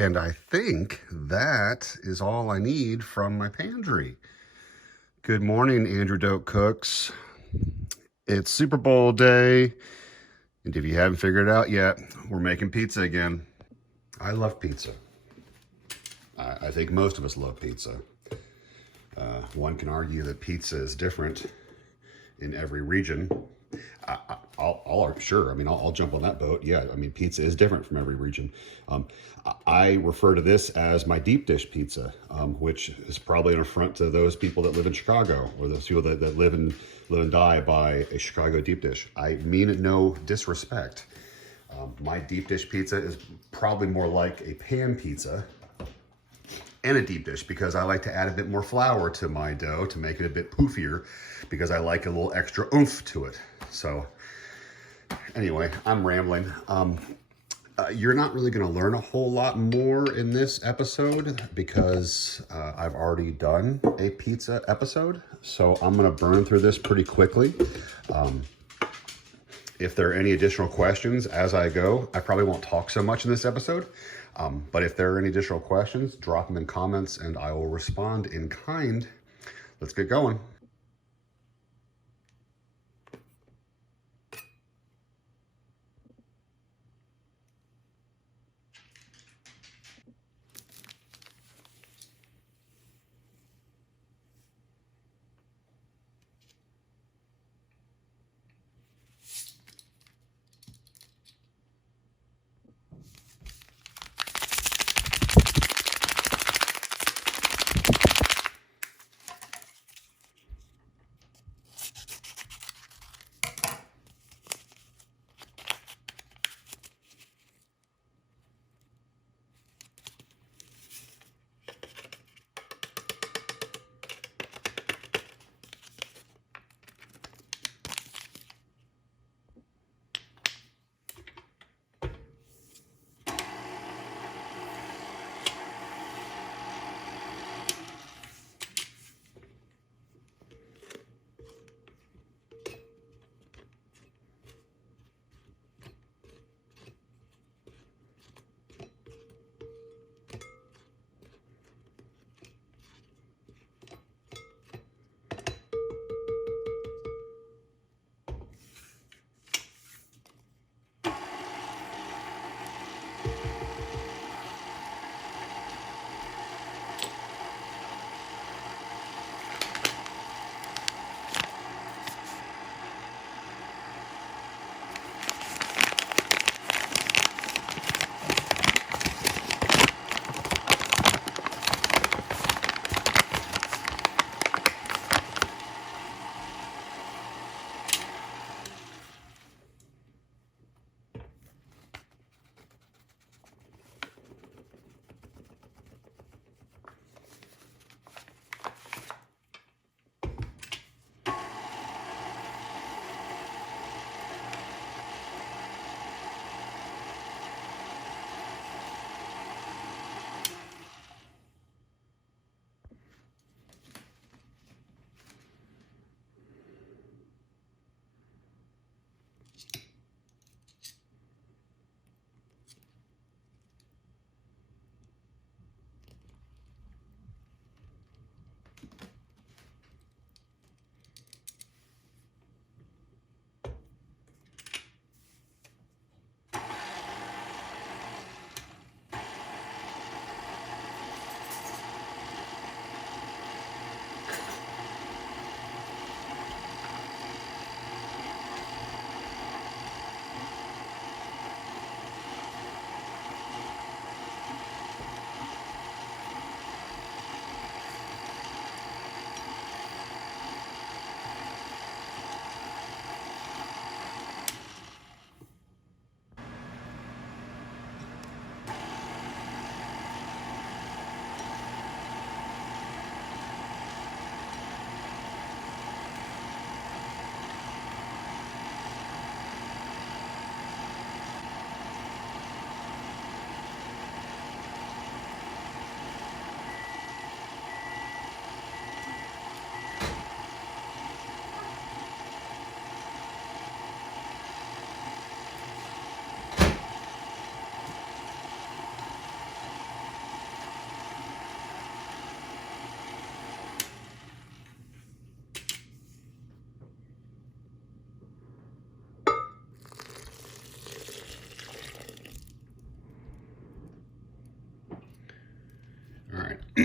And I think that is all I need from my pantry. Good morning, Andrew Doak Cooks. It's Super Bowl day, and if you haven't figured it out yet, we're making pizza again. I love pizza. I think most of us love pizza. One can argue that pizza is different in every region. I'll jump on that boat. Yeah, I mean, pizza is different from every region. I refer to this as my deep dish pizza, which is probably an affront to those people that live in Chicago, or those people that live and die by a Chicago deep dish. I mean no disrespect. My deep dish pizza is probably more like a pan pizza and a deep dish, because I like to add a bit more flour to my dough to make it a bit poofier, because I like a little extra oomph to it. So anyway, I'm rambling. You're not really going to learn a whole lot more in this episode, because I've already done a pizza episode. So I'm going to burn through this pretty quickly. If there are any additional questions as I go, I probably won't talk so much in this episode. But if there are any additional questions, drop them in comments and I will respond in kind. Let's get going.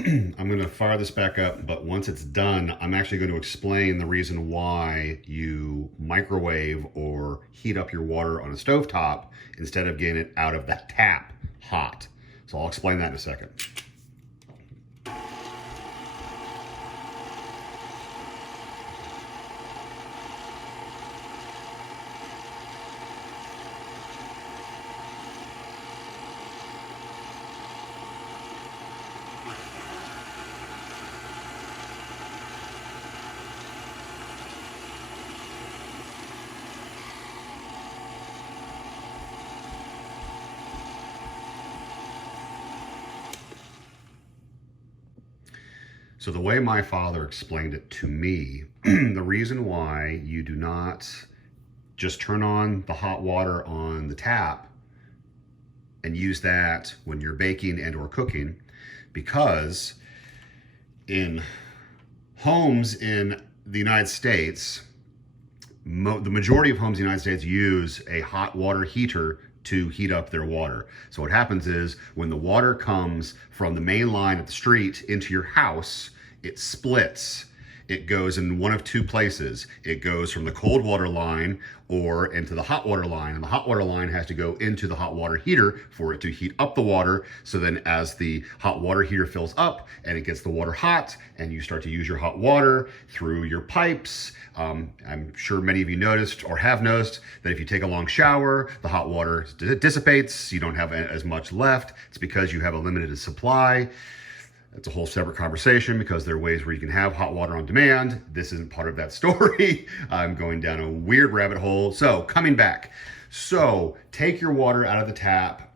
I'm going to fire this back up, but once it's done, I'm actually going to explain the reason why you microwave or heat up your water on a stovetop instead of getting it out of the tap hot. So I'll explain that in a second. So the way my father explained it to me, the reason why you do not just turn on the hot water on the tap and use that when you're baking and or cooking, because in homes in the United States, the majority of homes in the United States use a hot water heater to heat up their water. So what happens is when the water comes from the main line at the street into your house, it splits. It goes in one of two places. It goes from the cold water line or into the hot water line, and the hot water line has to go into the hot water heater for it to heat up the water. So then as the hot water heater fills up and it gets the water hot and you start to use your hot water through your pipes, I'm sure many of you noticed or have noticed that if you take a long shower, the hot water dissipates, you don't have as much left. It's because you have a limited supply. That's a whole separate conversation because there are ways where you can have hot water on demand. This isn't part of that story. I'm going down a weird rabbit hole. So coming back. So take your water out of the tap,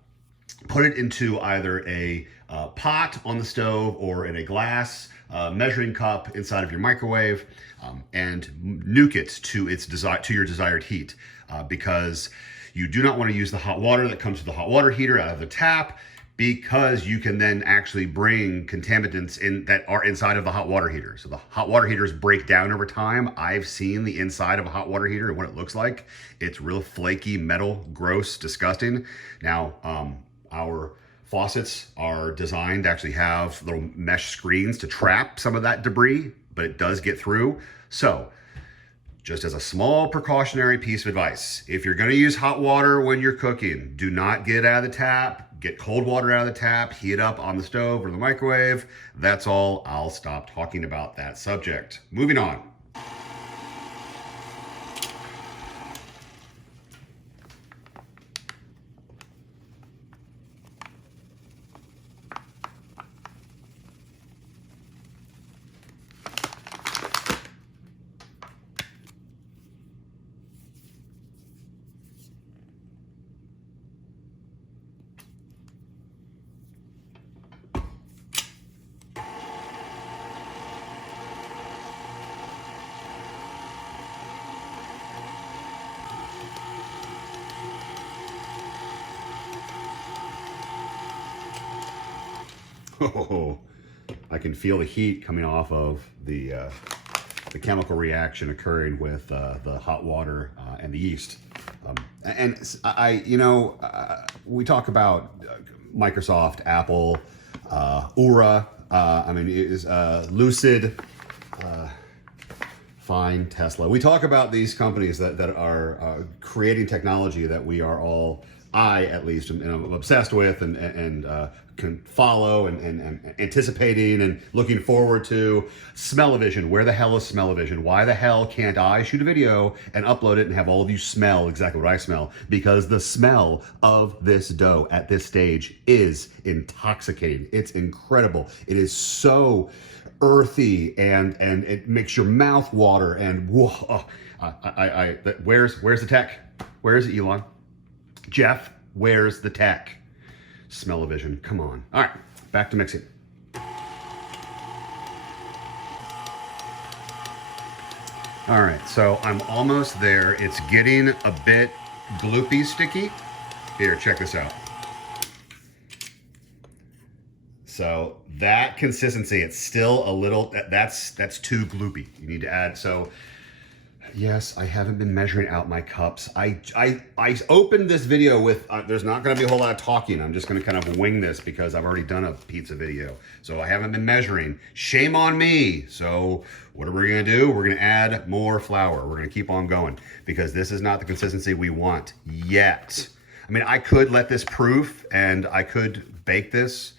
put it into either a pot on the stove or in a glass measuring cup inside of your microwave, and nuke it to your desired heat, because you do not want to use the hot water that comes to the hot water heater out of the tap, because you can then actually bring contaminants in that are inside of the hot water heater. So the hot water heaters break down over time. I've seen the inside of a hot water heater and what it looks like. It's real flaky, metal, gross, disgusting. Now, our faucets are designed to actually have little mesh screens to trap some of that debris, but it does get through. So just as a small precautionary piece of advice, if you're gonna use hot water when you're cooking, do not get it out of the tap. Get cold water out of the tap, heat it up on the stove or the microwave. That's all. I'll stop talking about that subject. Moving on. Oh, I can feel the heat coming off of the chemical reaction occurring with the hot water and the yeast. We talk about Microsoft, Apple, Ura. Lucid, Fine, Tesla. We talk about these companies that are creating technology that we are all, I at least, am obsessed with and can follow and anticipating and looking forward to. Smell-o-vision. Where the hell is smell-o-vision? Why the hell can't I shoot a video and upload it and have all of you smell exactly what I smell? Because the smell of this dough at this stage is intoxicating. It's incredible. It is so earthy and it makes your mouth water and whoa. Where's the tech? Where is it, Elon? Jeff, where's the tech? Smell-o-vision, come on. All right, back to mixing. All right, so I'm almost there. It's getting a bit gloopy sticky. Here, check this out. So that consistency, it's still a little, that's too gloopy. You need to add, so Yes, I haven't been measuring out my cups. I opened this video with, there's not gonna be a whole lot of talking. I'm just gonna kind of wing this because I've already done a pizza video. So I haven't been measuring. Shame on me. So what are we gonna do? We're gonna add more flour. We're gonna keep on going because this is not the consistency we want yet. I mean, I could let this proof and I could bake this.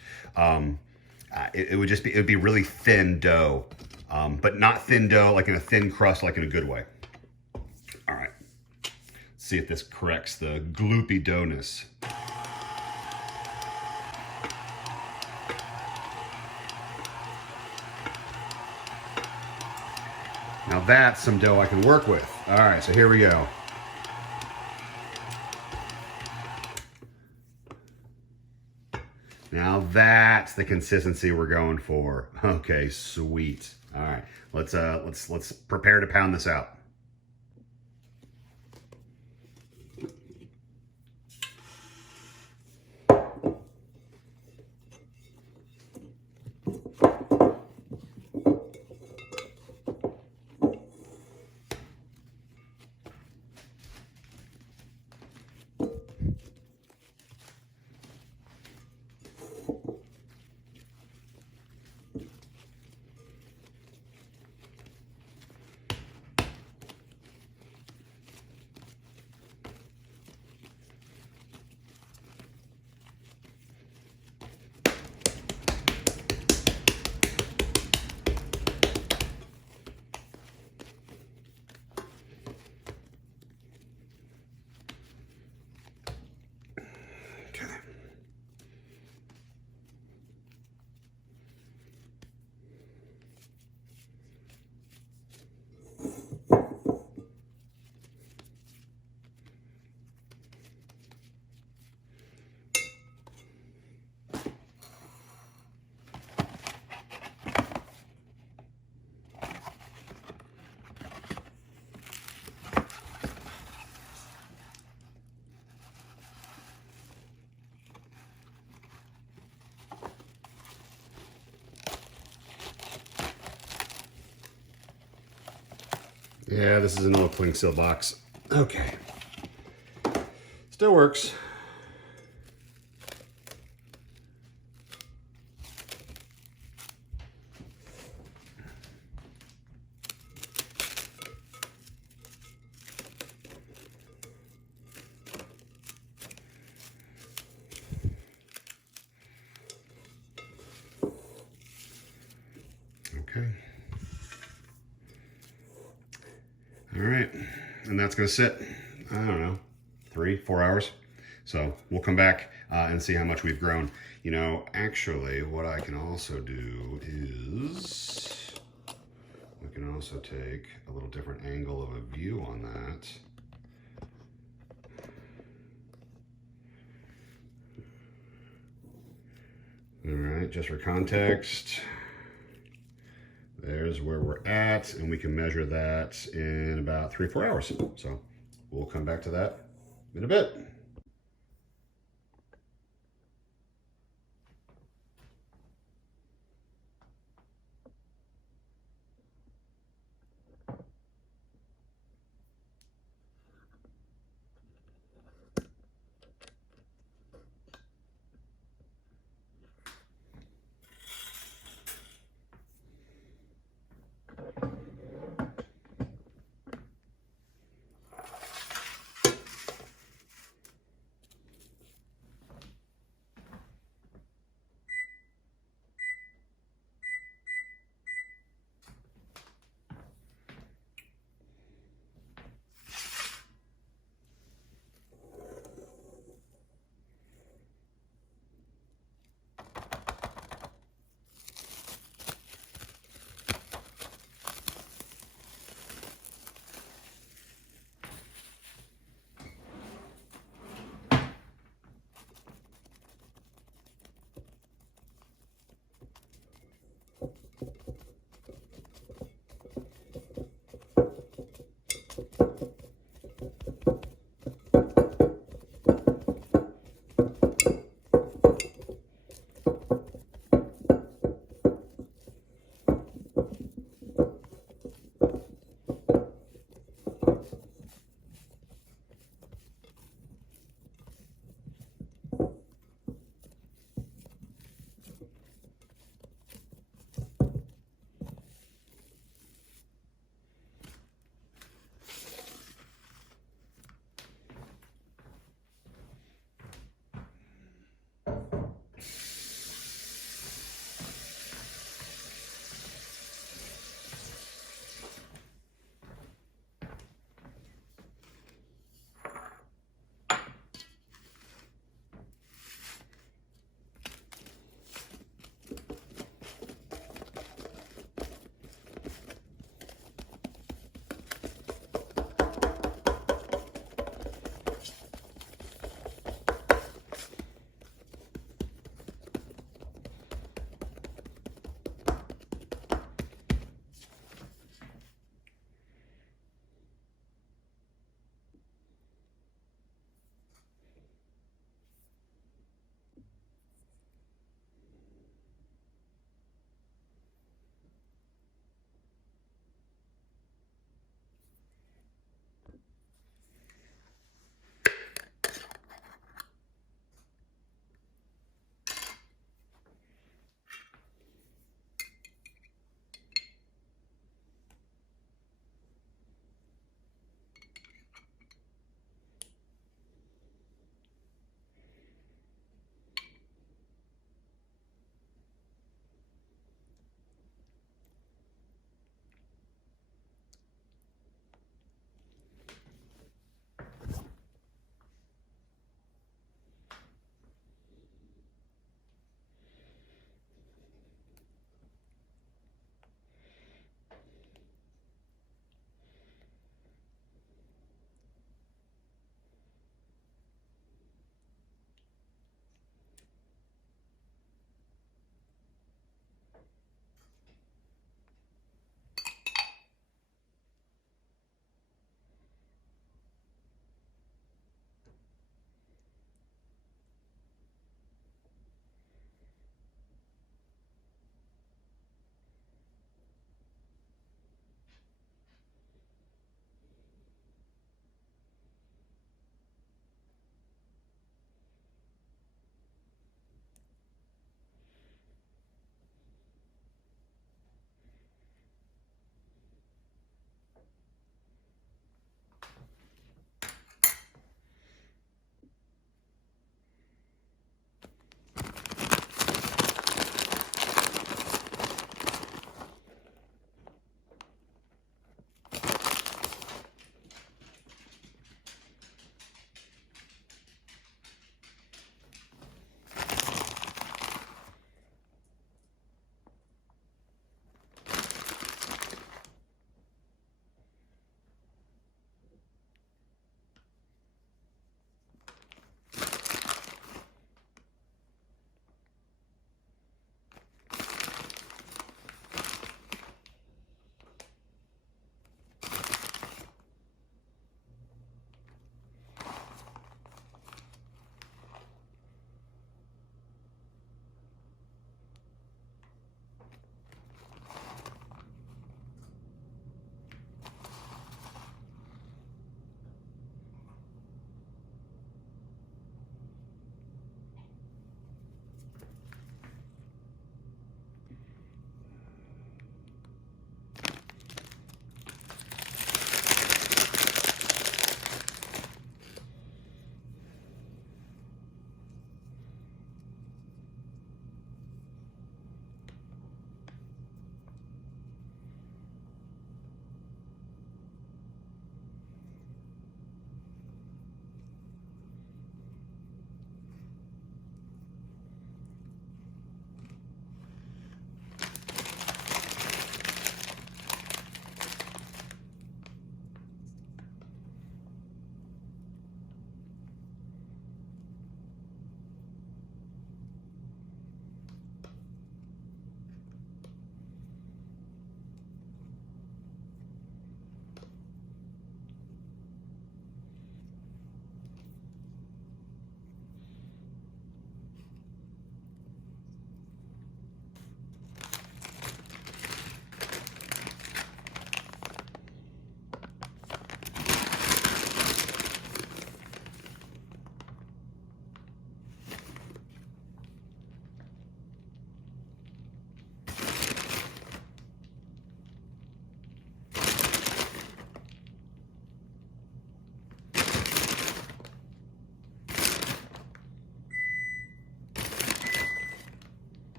It would be really thin dough, but not thin dough, like in a thin crust, like in a good way. All right, let's see if this corrects the gloopy doughness. Now that's some dough I can work with. All right, so here we go. Now that's the consistency we're going for. Okay, sweet. All right, let's prepare to pound this out. Yeah, this is an old cling seal box. Okay. Still works. Okay. All right, and that's gonna sit, I don't know, 3-4 hours. So we'll come back and see how much we've grown. You know, actually, what I can also do is, we can also take a little different angle of a view on that. All right, just for context, there's where we're at, and we can measure that in about 3-4 hours. So we'll come back to that in a bit.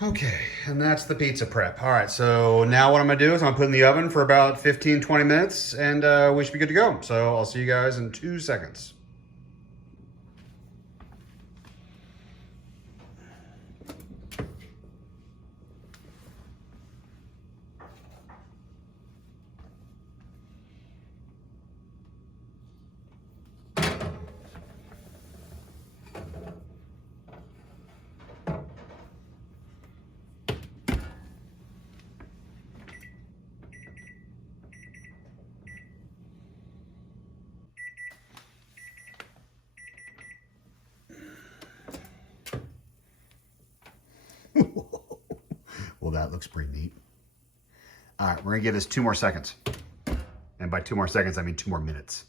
Okay, and that's the pizza prep. All right, so now what I'm gonna do is I'm gonna put it in the oven for about 15, 20 minutes, and we should be good to go. So I'll see you guys in 2 seconds. Well, that looks pretty neat. All right, we're gonna give this 2 more seconds. And by 2 more seconds, I mean 2 more minutes.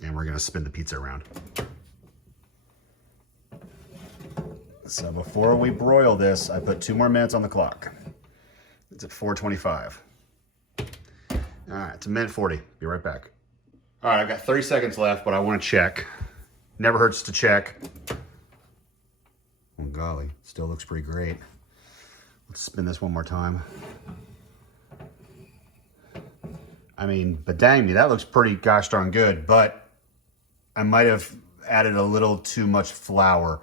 And we're gonna spin the pizza around. So before we broil this, I put 2 more minutes on the clock. It's at 4:25. All right, it's 1:40. Be right back. All right, I've got 30 seconds left, but I wanna check. Never hurts to check. Oh golly, still looks pretty great. Let's spin this one more time. I mean, but dang me, that looks pretty gosh darn good, but I might have added a little too much flour,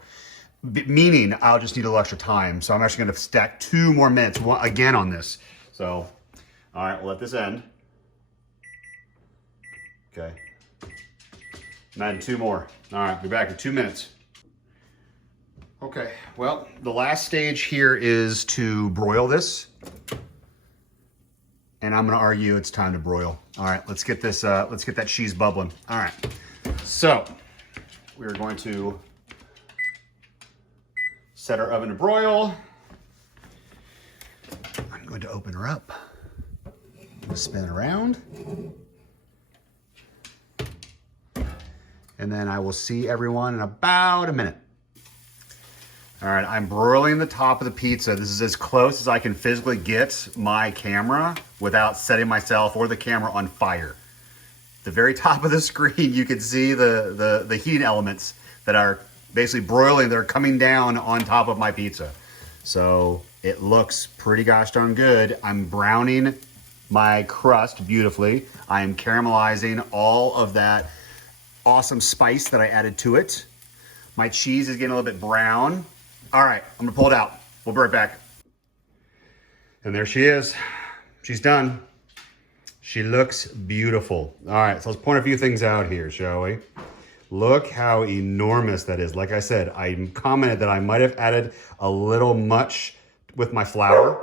meaning I'll just need a little extra time. So I'm actually gonna stack 2 more minutes again on this. So, all right, we'll let this end. Okay. And add 2 more. All right, be back in 2 minutes. Okay, well, the last stage here is to broil this. And I'm gonna argue it's time to broil. All right, let's get this, let's get that cheese bubbling. All right, so we're going to set our oven to broil. I'm going to open her up. I'm gonna spin it around. And then I will see everyone in about a minute. All right, I'm broiling the top of the pizza. This is as close as I can physically get my camera without setting myself or the camera on fire. The very top of the screen, you can see the heat elements that are basically broiling, that are coming down on top of my pizza. So it looks pretty gosh darn good. I'm browning my crust beautifully. I am caramelizing all of that awesome spice that I added to it. My cheese is getting a little bit brown. All right, I'm gonna pull it out. We'll be right back. And there she is. She's done. She looks beautiful. All right, so let's point a few things out here, shall we? Look how enormous that is. Like I said, I commented that I might have added a little much with my flour.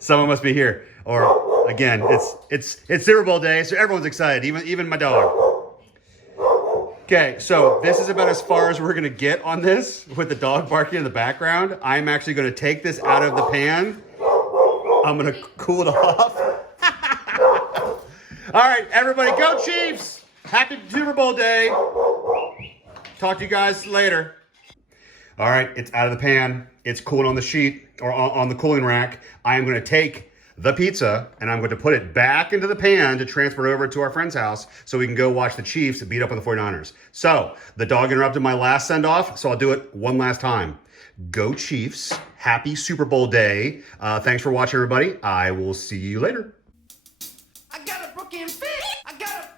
Someone must be here. Or again, it's Super Bowl day, so everyone's excited, even my dog. Okay, so this is about as far as we're gonna get on this with the dog barking in the background. I'm actually gonna take this out of the pan. I'm gonna cool it off. All right, everybody, go Chiefs! Happy Super Bowl day. Talk to you guys later. All right, it's out of the pan. It's cooling on the sheet or on the cooling rack. I am gonna take the pizza and I'm going to put it back into the pan to transfer it over to our friend's house so we can go watch the Chiefs beat up on the 49ers. So the dog interrupted my last send off, so I'll do it one last time. Go Chiefs. Happy Super Bowl day. Thanks for watching, everybody. I will see you later. I got a broken fish. I got a